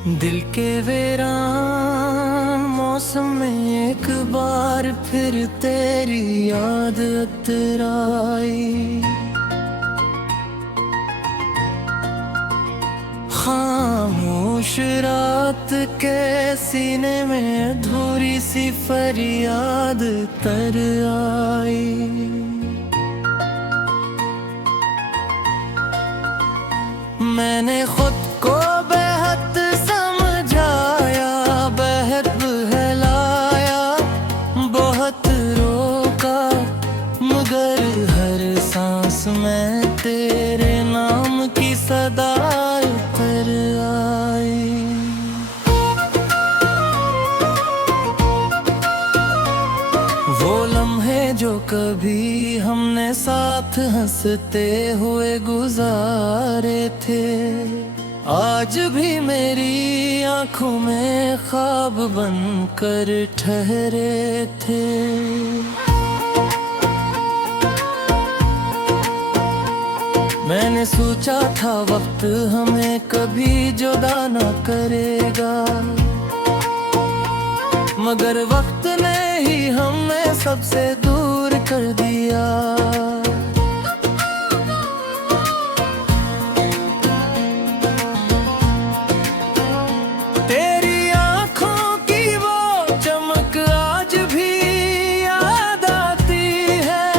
दिल के वीरान मौसम में एक बार फिर तेरी याद अतराई। खामोश रात के सीने में अधूरी सी फरियाद तर आई। मैंने खुद को बेहद समझाया, बेहद बहलाया, बहुत रोका, मगर हर सांस में तेरे नाम की सदा उतर आई। वो लम्हे जो कभी हमने साथ हंसते हुए गुजारे थे, आज भी मेरी आंखों में ख्वाब बनकर ठहरे थे। मैंने सोचा था वक्त हमें कभी जुदा न करेगा, मगर वक्त ने ही हमें सबसे दूर कर दिया। तेरी आंखों की वो चमक आज भी याद आती है,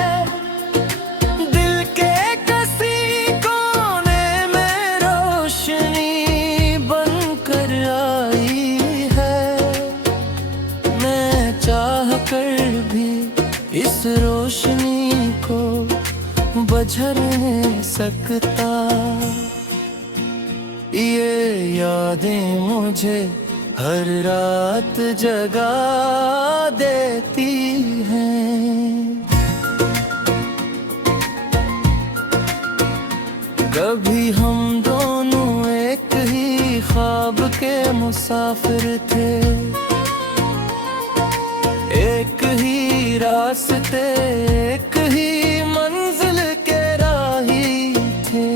दिल के किसी कोने में रोशनी बनकर आई है। मैं चाह कर भी इस रोशनी को बुझा नहीं सकता। ये यादें मुझे हर रात जगा देती हैं। कभी हम दोनों एक ही ख्वाब के मुसाफिर थे, एक ही रास्ते, एक ही मंजिल के राही थे।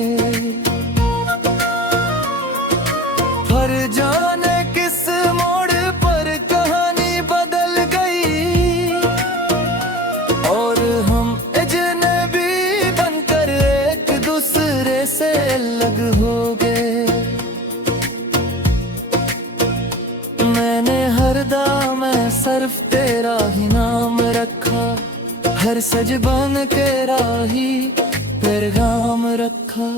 पर जाने किस मोड़ पर कहानी बदल गई, और हम अजनबी बनकर एक दूसरे से अलग हो गए। मैंने हर दाम में सिर्फ तेरा ही नाम रखा, हर सज बन के राही पैगाम रखा,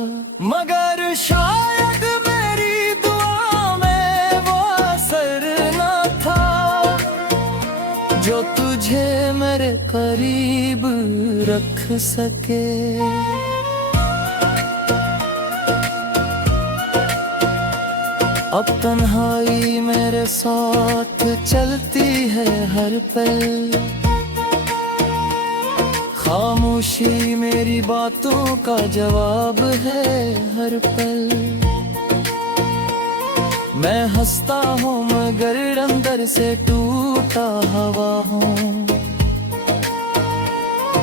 मगर शायद मेरी दुआ में वो असर न था जो तुझे मेरे करीब रख सके। अब तन्हाई मेरे साथ चलती है हर पल, खामोशी मेरी बातों का जवाब है हर पल। मैं हंसता हूँ मगर अंदर से टूटा हवा हूँ,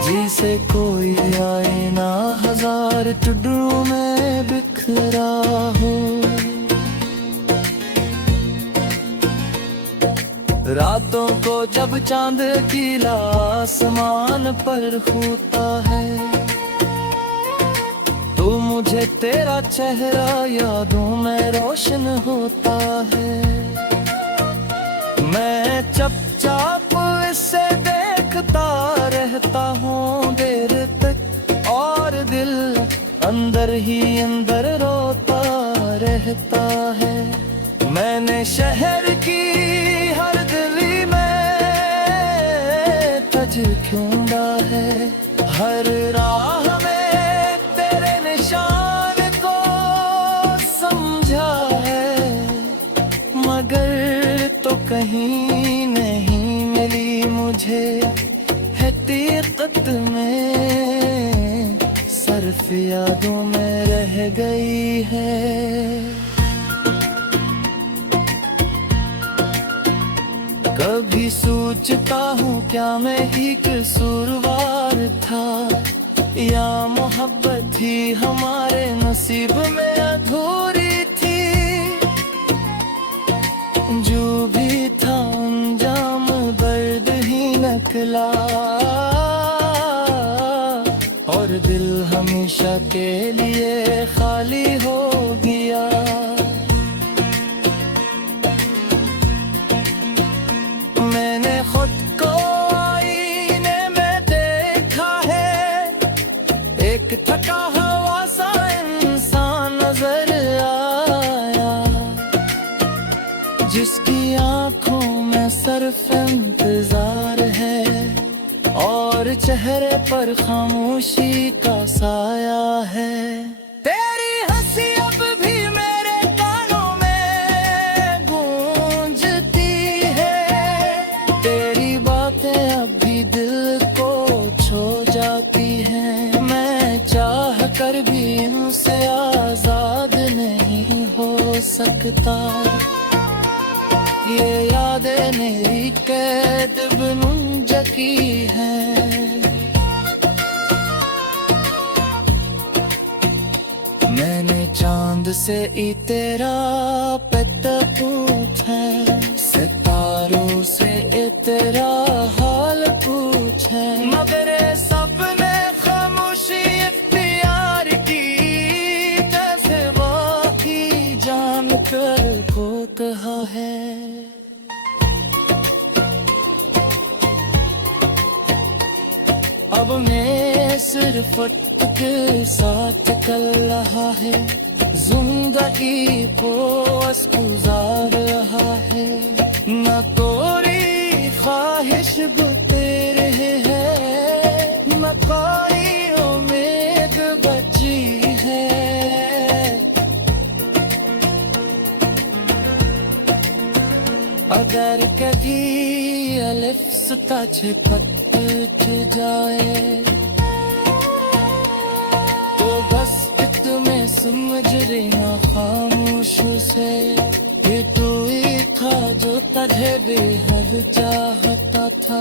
जिसे कोई आईना हजार टुकड़ों में बिखरा हो। रातों को जब चांद कीला आसमान पर होता है, तो मुझे तेरा चेहरा यादों में रोशन होता है। मैं चुपचाप इसे देखता रहता हूँ देर तक, और दिल अंदर ही अंदर रोता रहता है। मैंने शहर की हर गली में तज ढूंढा है, हर राह में तेरे निशान को समझा है, मगर तो कहीं नहीं मिली मुझे हकीकत में, सिर्फ यादों में रह गई है। कभी सोचता हूँ क्या मैं ही कसूरवार था, या मोहब्बत ही हमारे नसीब में अधूरी थी। दिल हमेशा के लिए खाली हो गया। मैंने खुद को आईने में देखा है, एक थका हुआ सा इंसान नजर आया, जिसकी आंखों में सिर्फ इंतजार है और चेहरे पर खामोशी का साया है। तेरी हंसी अब भी मेरे कानों में गूंजती है, तेरी बातें अब भी दिल को छू जाती हैं। मैं चाह कर भी इनसे आजाद नहीं हो सकता, ये यादें मेरी कैद बन चुकी हैं। मैंने चांद से ही तेरा पता पूछा, सितारों से ये तेरा हाल पूछा, मगर सपने खामोशी इख्तियार की, जैसे बाकी जान कर को कहा है। अब मैं सिर्फ वक्त के साथ चल रहा है, जिंदगी को बस गुजार रहा है। न कोई ख्वाहिश बुते रहे है, न कोई उम्मीद बची है। अगर कभी अलिफ सुता छिपट जाए तो बस तुम्हें समझ लेना खामोश से, ये तू ही था जो तुझे बेहद चाहता था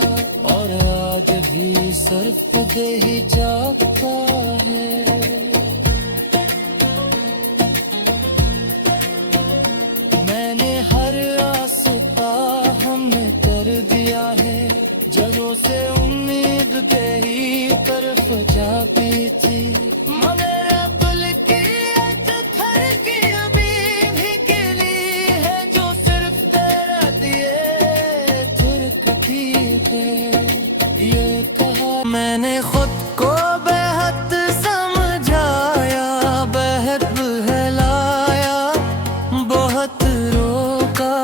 और आज भी सिर्फ दे ही जाता है। मैंने हर रास्ता हमने कर दिया है, जगहों से उम्मीद दे ही तरफ जाती थी, मगर अब्दुल की धड़की अभी भी गिली है, जो सिर्फ तेरा दिए धड़कती है। ये कहा मैंने खुद को बेहद समझाया, बेहद बहलाया, बहुत रोका,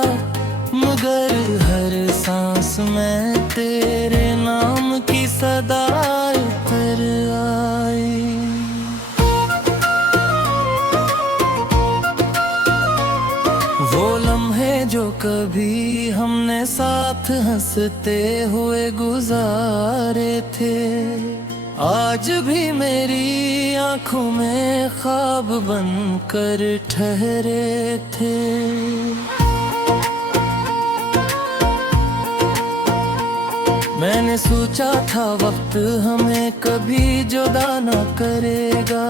मगर हर सांस में तेरे नाम की सदा उतर आई। वो लम्हे जो कभी हमने साथ हंसते हुए गुजारे थे, आज भी मेरी आंखों में ख्वाब बनकर ठहरे थे। मैंने सोचा था वक्त हमें कभी जुदा न करेगा,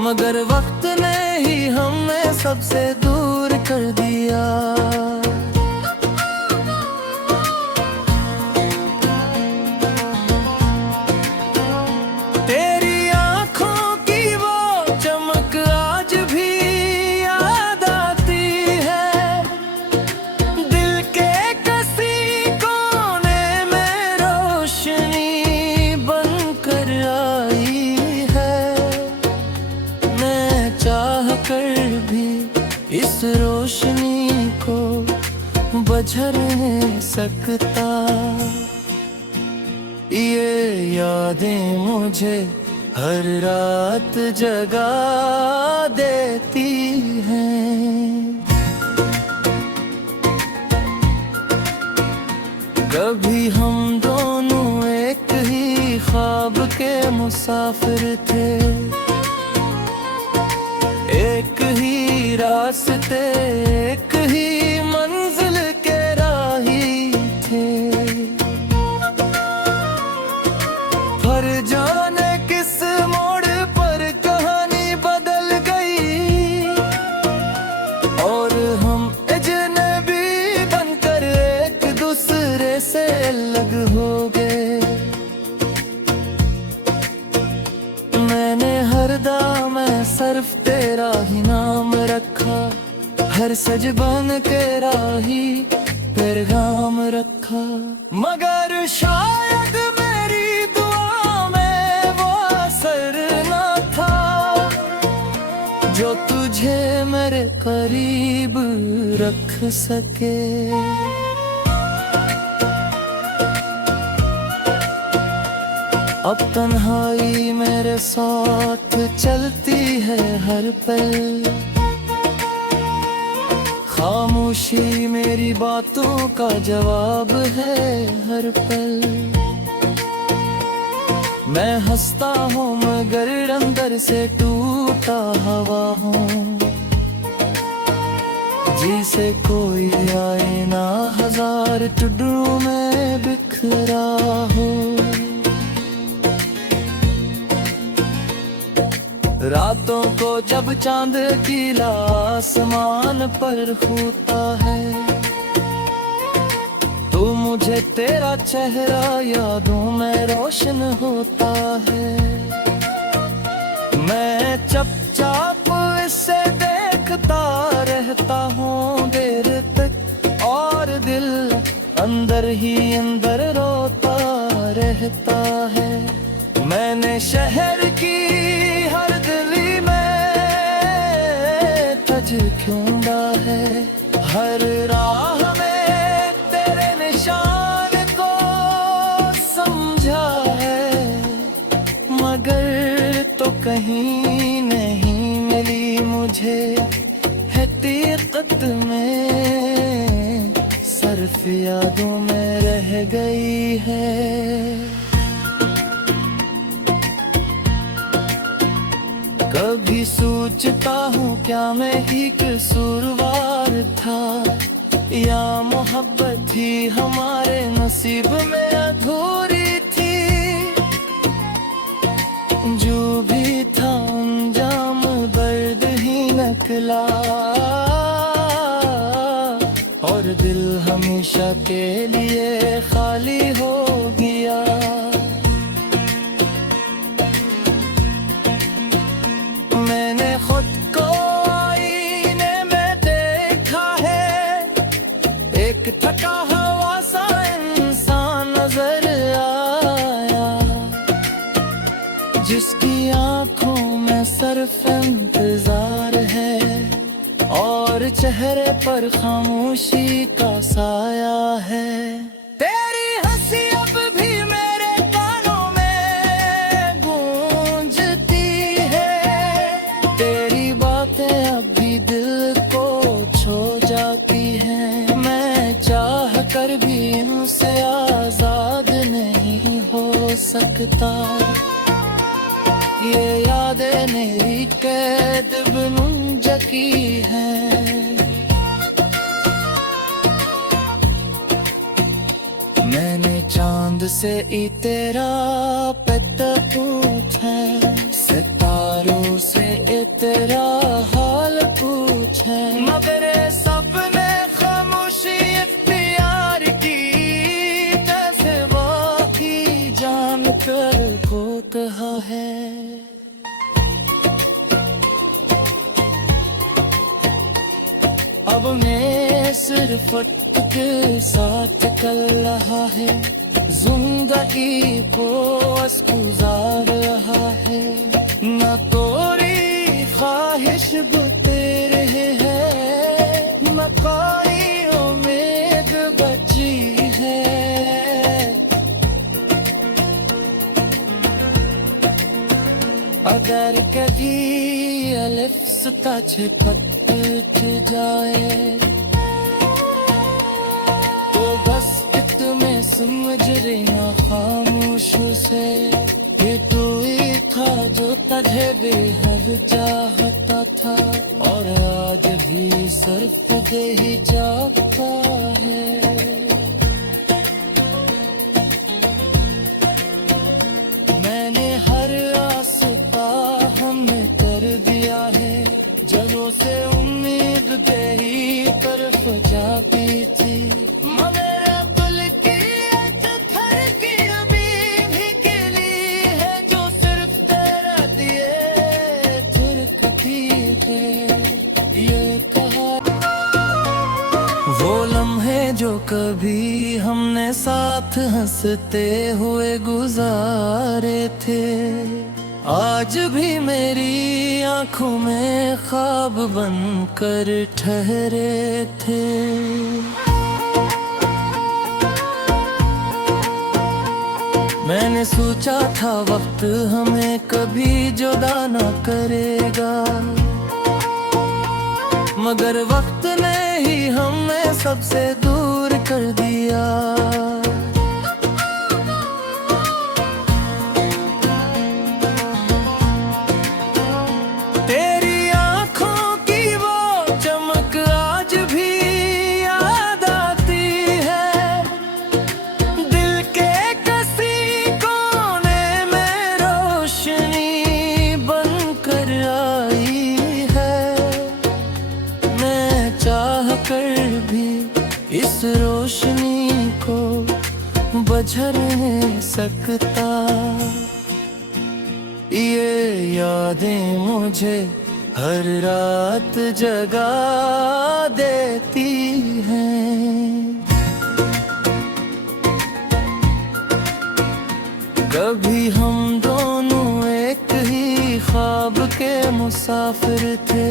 मगर वक्त ने ही हमें सबसे दूर कर दिया। तेरी आंखों की वो चमक आज भी याद आती है, दिल के किसी कोने में रोशनी बनकर आई है। मैं चाह कर भी इस रोशनी को बुझा नहीं सकता, ये यादें मुझे हर रात जगा देती हैं। कभी हम दोनों एक ही ख्वाब के मुसाफिर थे, एक ही रास्ते एक ही मंजिल के राही थे। पर जाने किस मोड़ पर कहानी बदल गई और हम अजनबी बनकर एक दूसरे से अलग हो गए। तेरा ही नाम रखा, हर सज बन के राही पैगाम रखा। मगर शायद मेरी दुआ में वो असर न था जो तुझे मेरे करीब रख सके। अब तन्हाई मेरे साथ चलती है हर पल, खामोशी मेरी बातों का जवाब है हर पल। मैं हंसता हूँ मगर अंदर से टूटा हुआ हूँ, जिसे कोई आईना हजार टुकड़ों में बिखरा हो। रातों को जब चांद खिला आसमान पर होता है, तो मुझे तेरा चेहरा यादों में रोशन होता है। मैं चुपचाप इसे देखता रहता हूँ देर तक, और दिल अंदर ही अंदर रोता रहता है। मैंने शहर की हर गली में तज ढूंढा है, हर राह में तेरे निशान को समझा है, मगर तो कहीं नहीं मिली मुझे हकीकत में, सिर्फ यादों में रह गई है। कभी सोचता हूँ क्या मैं ही कसूरवार था, या मोहब्बत ही हमारे नसीब में अधूरी थी। जो भी था अंजाम दर्द ही निकला, और दिल हमेशा के लिए खाली हो गया। मैंने खुद को आईने में देखा है, एक थका हुआ सा इंसान नजर आया, जिसकी आंखों में सिर्फ इंतजार है, और चेहरे पर खामोशी का साया है। तेरी हंसी अब भी मेरे कानों में गूंजती है, तेरी बातें अब भी दिल को छू जाती हैं। मैं चाह कर भी इनसे आजाद नहीं हो सकता, ये यादें मेरी कैद बनूं जकी है। मैंने चांद से ही तेरा पता पूछा, सितारों से ये तेरा हाल पूछा, मगर सपने खामोशी इख्तियार की, जैसे बाकी जान कर को कहा है। अब मैं सिर्फ के साथ चल रहा है, जिंदगी को गुजार रहा है। न तोरी ख्वाहिश तेरे है, न कोई उम्मीद बची है। अगर कभी अलिफ सुता छिपट जाए, तो बस इतने समझ लेना खामोश से, ये तू ही था जो तुझे बेहद चाहता था, और आज भी सिर्फ तुझे ही चाहता है। मैंने हर रास्ता हमने कर दिया है, जगहों से उम्मीद दे ही तरफ जाती थी, मगर दिल की एक धड़की अभी भी खिली है, जो सिर्फ तेरा दिए धड़कती पे ये कहा, वो लम्हे जो कभी हमने साथ हंसते हुए गुजारे थे, आज भी मेरी आंखों में ख्वाब बनकर ठहरे थे। मैंने सोचा था वक्त हमें कभी जुदा न करेगा, मगर वक्त ने ही हमें सबसे दूर कर दिया। तेरी आंखों की वो चमक आज भी याद आती है, दिल के किसी कोने में रोशनी बनकर आई है। मैं चाह कर भी इस रोशनी को बुझा नहीं सकता, ये यादें मुझे हर रात जगा देती हैं। कभी हम दोनों एक ही ख्वाब के मुसाफिर थे,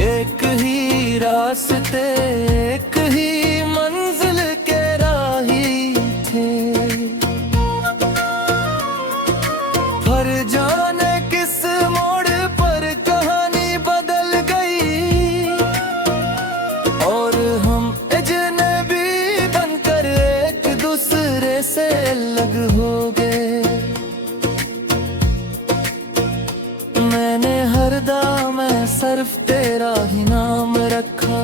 एक ही रास्ते एक ही मंजिल के राही थे। पर जाने किस मोड़ पर कहानी बदल गई, और हम अजनबी बनकर एक दूसरे से अलग हो गए। मैंने हर दाम में सिर्फ तेरा ही नाम रखा,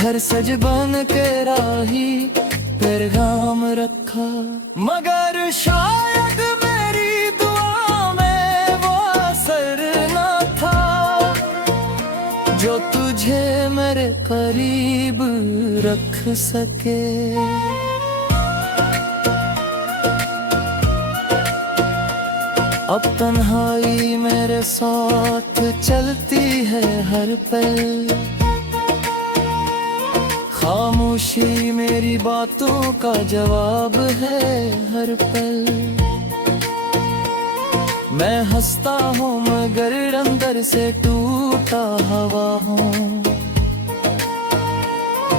हर सजबन के राही पैगाम रखा, मगर शायद मेरी दुआ में वो असर न था जो तुझे मेरे करीब रख सके। अब तन्हाई मेरे साथ चलती है हर पल, खामोशी मेरी बातों का जवाब है हर पल। मैं हंसता हूँ मगर अंदर से टूटा हवा हूँ,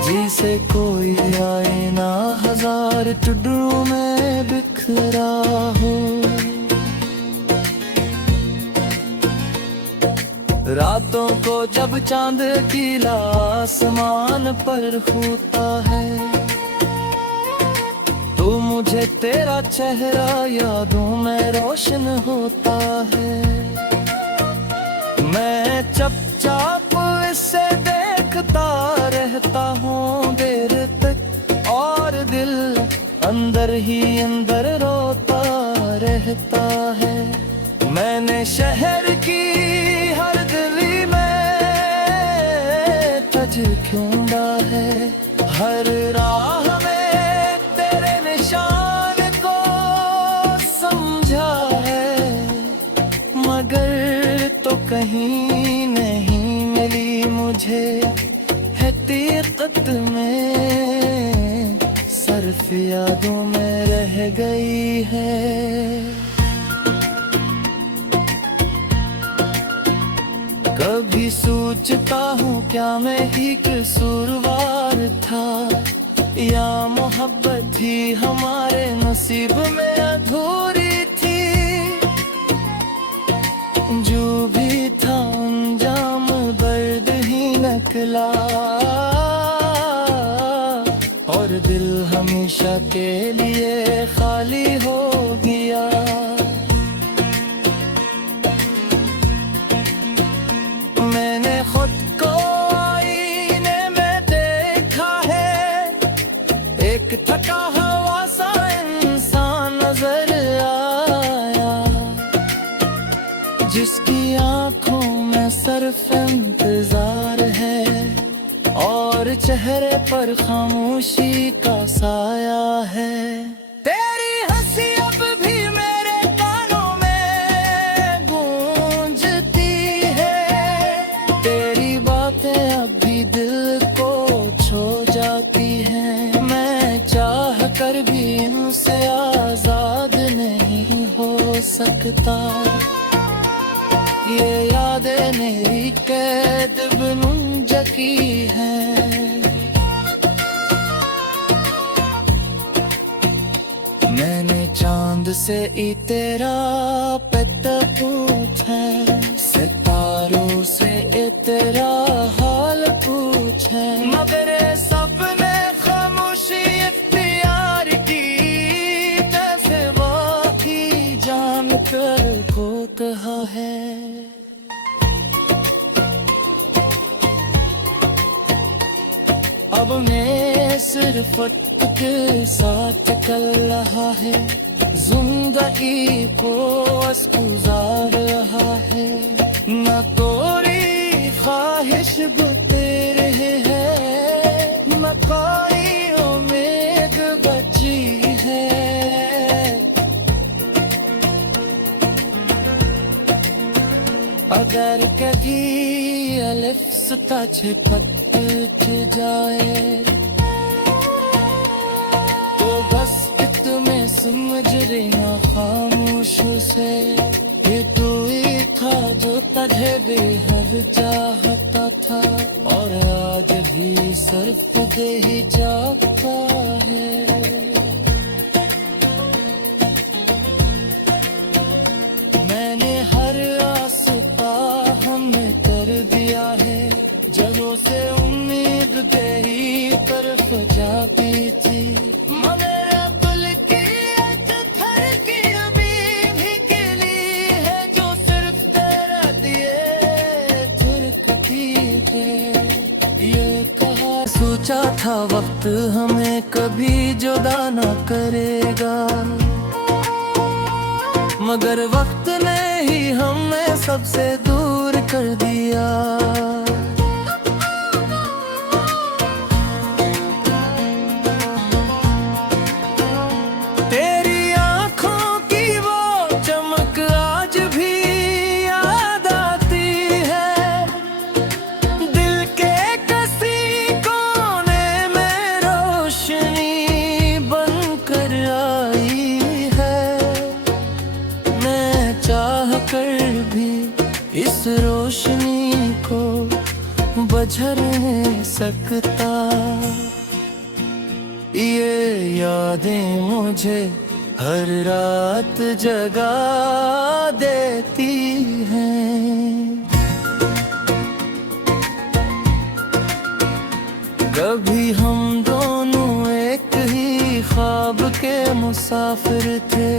जिसे कोई आईना हजार टुकड़ों में बिखरा हो। रातों को जब चांद खिला आसमान पर होता है, तो मुझे तेरा चेहरा यादों में रोशन होता है। मैं चुपचाप इसे देखता रहता हूँ देर तक, और दिल अंदर ही अंदर रोता रहता है। मैंने शहर की हर गली में तज ढूंढा है, हर राह में तेरे निशान को समझा है, मगर तो कहीं नहीं मिली मुझे हकीकत में, सिर्फ यादों में रह गई है। कभी सोचता हूँ क्या मैं ही कसूरवार था, या मोहब्बत ही हमारे नसीब में अधूरी थी। जो भी था अंजाम दर्द ही निकला, और दिल हमेशा के लिए खाली हो गया। मैंने खुद को आईने में देखा है, एक थका हुआ सा इंसान नजर आया, जिसकी आंखों में सिर्फ इंतजार है, और चेहरे पर खामोशी का साया है। तेरी हंसी अब भी मेरे कानों में गूंजती लगता। ये यादें मेरी कैद बनूं जकी है। मैंने चांद से ई तेरा पेट पूछा, सितारों से ए तेरा हाल पूछा, मगर सपने खामोशी इख्तियार की, जैसे बाकी जान कर को कहा है। अब मैं सिर्फ वक्त के साथ चल रहा है, जिंदगी को गुजार रहा है। न कोई ख्वाहिश तेरे है, न कोई उम्मीद बची है। अगर कभी अलिफ सुता छिपक जाए तो बस तुम्हें समझ रही ना खामोश से। ये तू ही था जो तुझे बेहद चाहता था, और आज भी सिर्फ तुझे ही चाहता है। मैंने हर आस्था हमने कर दिया है, जगों से उम्मीद दे ही तरफ जाती थी, मगर अकल की एक घर की अभी भी किली है, जो सिर्फ तेरा दिए थुरकती है। ये कहा सोचा था वक्त हमें कभी जुदा न करेगा, मगर वक्त ने ही हमें सबसे दूर कर दिया। तेरी आंखों की वो चमक आज भी याद आती है, दिल के किसी कोने में रोशनी बनकर आई है। मैं चाह कर भी इस रोशनी को बुझा नहीं सकता। ये यादें मुझे हर रात जगा देती हैं। कभी हम दोनों एक ही ख्वाब के मुसाफिर थे,